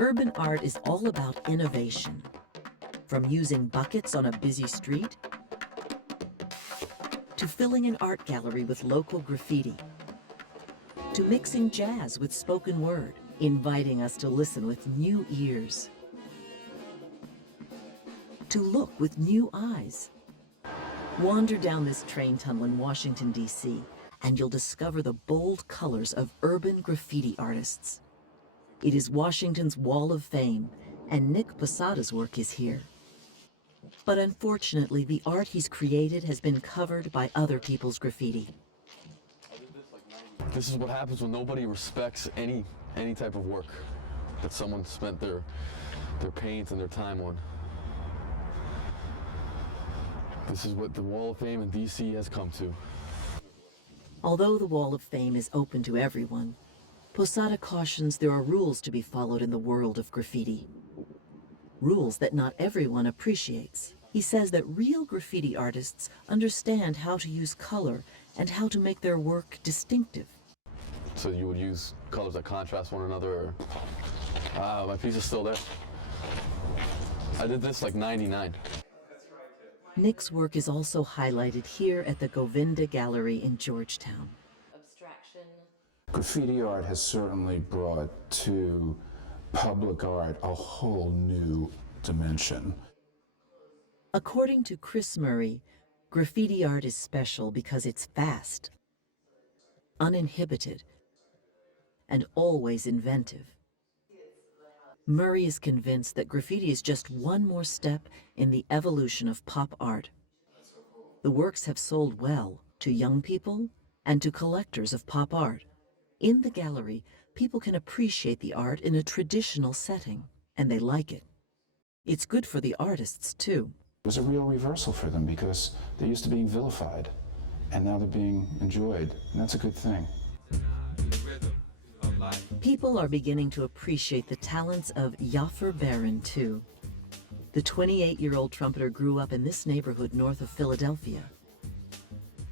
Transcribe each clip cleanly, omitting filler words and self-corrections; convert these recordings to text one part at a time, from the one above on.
Urban art is all about innovation. From using buckets on a busy street to filling an art gallery with local graffiti, to mixing jazz with spoken word, inviting us to listen with new ears, to look with new eyes. Wander down this train tunnel in Washington, D.C., and you'll discover the bold colors of urban graffiti artists. It is Washington's Wall of Fame, and Nick Posada's work is here. But unfortunately, the art he's created has been covered by other people's graffiti. This is what happens when nobody respects any type of work that someone spent their paint and their time on. This is what the Wall of Fame in DC has come to. Although the Wall of Fame is open to everyone, Posada cautions there are rules to be followed in the world of graffiti. Rules that not everyone appreciates. He says that real graffiti artists understand how to use color and how to make their work distinctive. So you would use colors that contrast one another. My piece is still there. I did this like '99. Nick's work is also highlighted here at the Govinda Gallery in Georgetown. Graffiti art has certainly brought to public art a whole new dimension. According to Chris Murray, graffiti art is special because it's fast, uninhibited, and always inventive. Murray is convinced that graffiti is just one more step in the evolution of pop art. The works have sold well to young people and to collectors of pop art. In the gallery, people can appreciate the art in a traditional setting, and they like it. It's good for the artists, too. It was a real reversal for them because they're used to being vilified, and now they're being enjoyed, and that's a good thing. People are beginning to appreciate the talents of Yafer Baron, too. The 28-year-old trumpeter grew up in this neighborhood north of Philadelphia.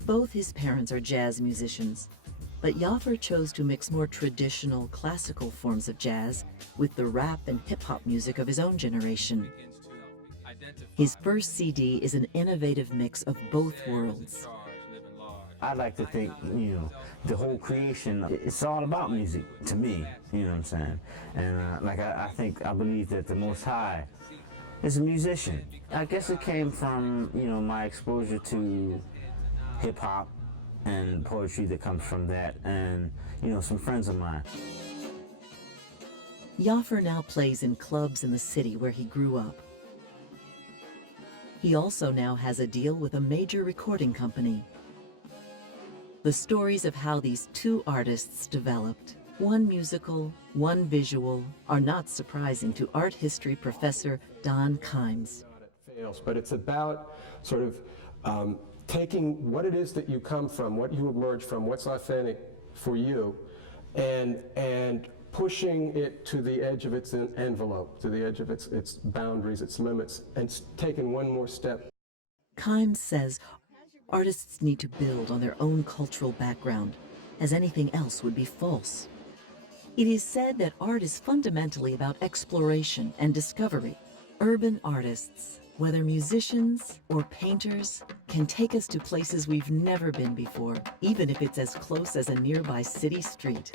Both his parents are jazz musicians, but Yafer chose to mix more traditional, classical forms of jazz with the rap and hip-hop music of his own generation. His first CD is an innovative mix of both worlds. I like to think, the whole creation, it's all about music to me, you know what I'm saying? And I believe that the Most High is a musician. I guess it came from, my exposure to hip hop and poetry that comes from that, and, some friends of mine. Yafer now plays in clubs in the city where he grew up. He also now has a deal with a major recording company. The stories of how these two artists developed, one musical, one visual, are not surprising to art history professor Don Kimes. But it's about sort of taking what it is that you come from, what you emerge from, what's authentic for you, and pushing it to the edge of its envelope, to the edge of its boundaries, its limits, and taking one more step. Kimes says artists need to build on their own cultural background, as anything else would be false. It is said that art is fundamentally about exploration and discovery. Urban artists, whether musicians or painters, can take us to places we've never been before, even if it's as close as a nearby city street.